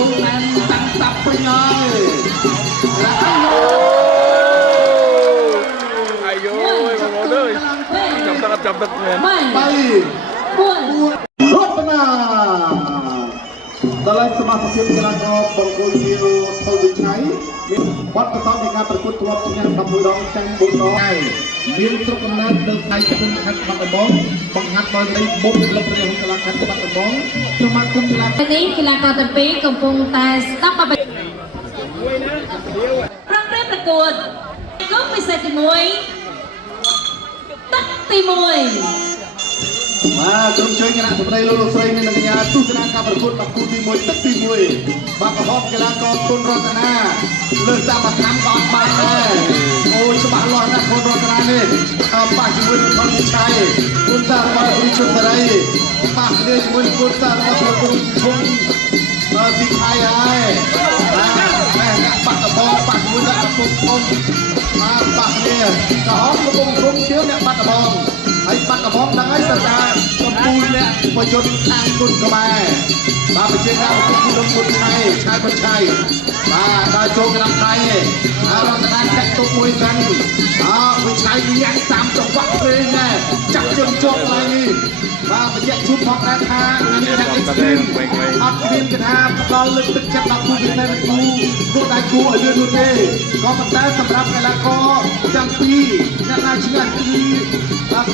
ជួងណានតាំងតាប់ពេញហើយអាយបងប្អូនអើយចាំទឹកមែន3 4 រតនាដល់ហើយសមាជិកកីឡាករបង្គោលជាថុលវិឆ័យមានបទពិសោធន៍នៃការប្រកួតទ្របជំនះ11ដងចាញ់4ដងមានស្រុកកំណើតនៅផ្នែកគុំខេត្តបាត់ដំបងបង្ហាត់ដោយនៃបុកក្លឹបរាជកីឡាខេត្តបាត់ដំបងសមាគមកីឡានេះកីឡាករទាំងពីរកំពុងតែស្ដាប់បបប្រឹងប្រែងប្រកួតគប់ពិសេសទី1ទឹកទី1បាទក្រុមជើងគណៈសម្ដីលោកស្រីមានកញ្ញាទស្សនាការប្រកួតបាក់គូទី1ទឹកទី1បាទប្រហោបកីឡាករគុណរតនាលើសតាមខាងក៏អត់បានដែរអូយច្បាស់លាស់ណាស់គុណរតនានេះប៉ះជាមួយនឹងផលវិឆ័យគុណសាររបស់វិជុសេរីប៉ះគ្នាជាមួយគុណសាររបស់លោកគុណធំទីខៃហើយបាទអ្នកបាត់ដបងប៉ះជាមួយអ្នកកំពុងធំបាទប៉ះគ្នាក៏ហមកំពុងធំជាងអ្នកបាត់ដបងហើយបាត់ដំបងដឹងហើយសិនតាកំពូលអ្នកប្រយុទ្ធខាងគុណខ្មែរបាទប្រជាការប្រកួតគុណគុណឆៃឆៃបុឆៃបាទដល់ចូលកណ្ដាប់ដៃហើយរតនាចាក់ទុកមួយសិនវិឆ័យញាក់តាមចង្វាក់ភ្លេងដែរចាក់ជើងជាប់ឡើងនេះបាទបញ្ជាក់ជូនផងដែរថានេះថាអត់មានគេថាផ្ដល់លើកទឹកចិត្តដល់គូពិសេសគូនោះដៃគូឲ្យលឿននោះទេក៏ប៉ុន្តែសម្រាប់កីឡាករទាំងពីរអ្នកណាឈ្នះគឺ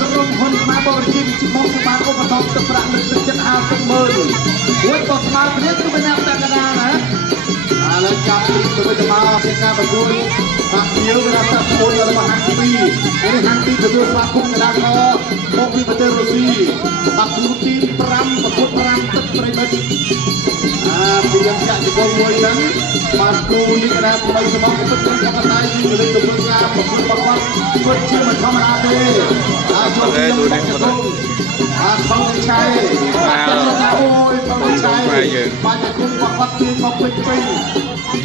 ក្រុមហ៊ុនស្មាបរិជាជំនុំបានឧបត្ថម្ភទឹកប្រាក់លើកទឹកចិត្ត50,000មួយក៏ស្មើគ្នាគឺមិនណាប់តែកណ្ដាលណាឥឡូវចាប់ទៅវិញមកជាការប្រកួតបាក់ភៀវកីឡាករប្រកួតរបស់ហាងទី2នេះហាងទីទទួលស្វាគមន៍កីឡាករមកពីប្រទេសរុស្ស៊ីបាក់គូទី5ប្រកួត5ទឹកប្រិមិត្តព្រៀងចាក់ជង្គង់មួយហ្នឹងបាទគូនេះកីឡាថ្មីសម្បត្តិពិតប្រាកដតែយើងលើកទៅមើលការប្រកួតរបស់គាត់ជាមិនធម្មតាទេចូលទៅនេះបាទបងវិឆ័យអូយបងវិឆ័យបាទជង្គង់គាត់ទាញមកពេញ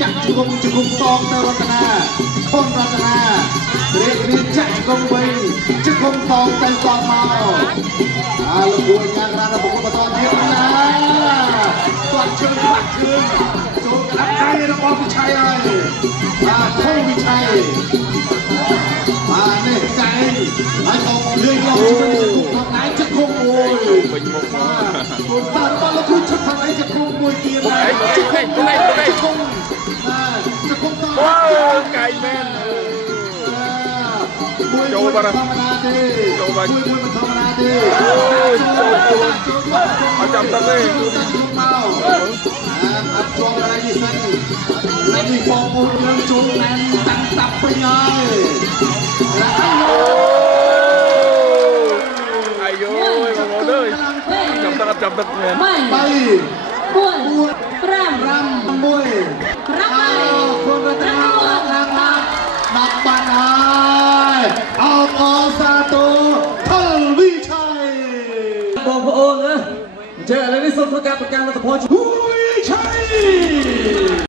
ចាក់ជង្គង់សងទៅរតនាខុនរតនារៀបចាក់ជង្គង់វិញជង្គង់សងទៅសងមកលោកគួរយ៉ាងណារបស់បន្តទៀតណាគាត់ជើងបាក់គ្រឿងចូលកណ្ដាប់ដៃរបស់វិឆ័យហើយបាទខុនវិឆ័យបាទនេះកែងហើយក៏លេងយកជង្គង់ផងដែរជង្គង់អូយវិញមុខមកគូតាត់បាល់គូឈប់ខាងឯងជង្គង់មួយទៀតហើយជង្គង់ជង្គង់តអូកៃមែនចូលបាត់ធម្មតាទេចូលបាត់មួយមិនធម្មតាទេអូចូលអត់ចាំទឹកទេមកអត់ជាប់อะไรនេះសិននេះបងប្អូនយើងជួងណានតាំងតាប់ពេញហើយអាយបងប្អូនអើយចាំទឹកមែន3 4 5 6 គុណរតនាដាក់បាត់ហើយអោអសាទរថលវិឆ័យបងប្អូនណាអញ្ចឹងឥឡូវនេះសូមធ្វើការប្រកាសលទ្ធផលវិឆ័យ